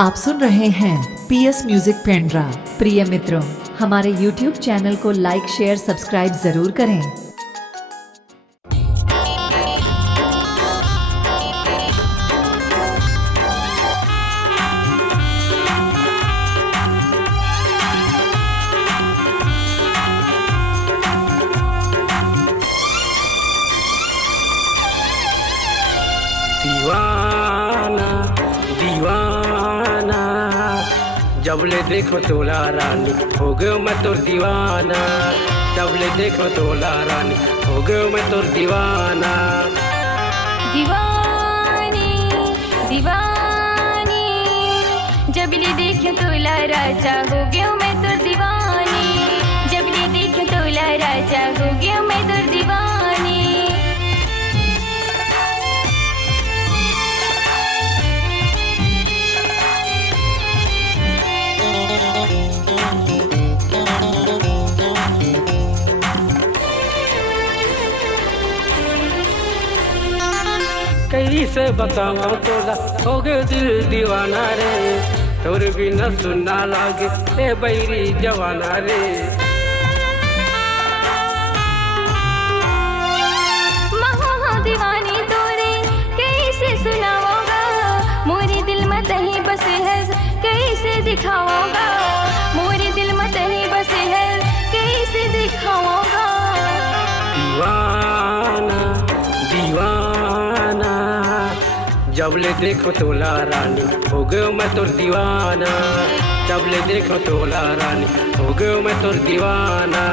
आप सुन रहे हैं पीएस म्यूजिक पेंड्रा। प्रिय मित्रों, हमारे YouTube चैनल को लाइक शेयर सब्सक्राइब जरूर करें। दीवाना दीवाना जबले देखो तोला रानी हो गयो मैं तोर दीवाना। जबले देखो तोला रानी हो गयो मैं तोर दीवाना। दीवानी दीवानी जबले देखे तोला राजा हो गयो मैं तोर दीवानी। जबले देखे तोला राजा हो गयो मैं तोर दीवानी। कैसे बतावा तोला हो गयो दिल दीवाना रे। तोर बिना सुनना लागे ए बैरी जवाना रे। महा दीवानी तोरे कैसे सुनाऊंगा। मोरे दिल में तही बसे है कैसे दिखाऊंगा। मोरे दिल में तही बसे है कैसे दिखाऊंगा। दीवाना दीवाना जबले देखो तोला रानी हो गयो मैं तोर दीवाना। जबले देखो तोला रानी हो गयो मैं तोर दीवाना।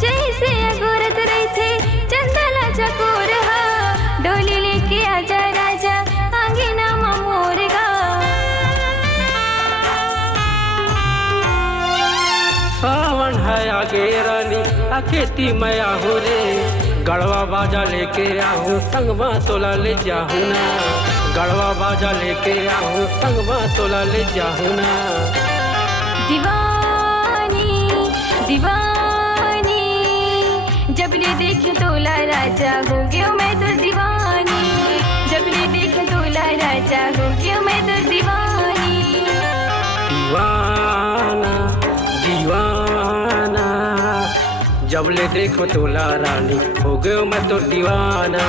जैसे अगोरत रही थे चंदला चकोर हा। डोली लेके आजा राजा आगे नामा मोरगा। सावन है आगे रानी अकेती मैं आहू रे। गढ़वा बाजा लेके आहू संगमा तोला ले जाहू ना। गढ़वा बाजा लेके आहू संगमा तोला ले जाहू ना। दीवानी दीवानी जबले देखे तोला राजा हो गयो मैं तोर दीवानी। जबले देखे तोला राजा हो गयो मैं तोर दीवानी। दीवाना दीवाना जबले देखो तोला रानी हो गयो मैं तोर दीवाना।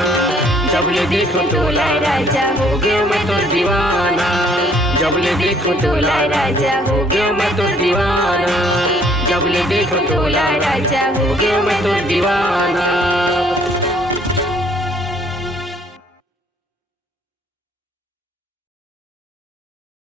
जबले देखो तोला राजा हो गयो मैं तोर दीवाना। जबले देखो तोला राजा हो गयो मैं तोर दीवाना। जबले देखो तोला राजा हो गयो मैं तोर दीवाना।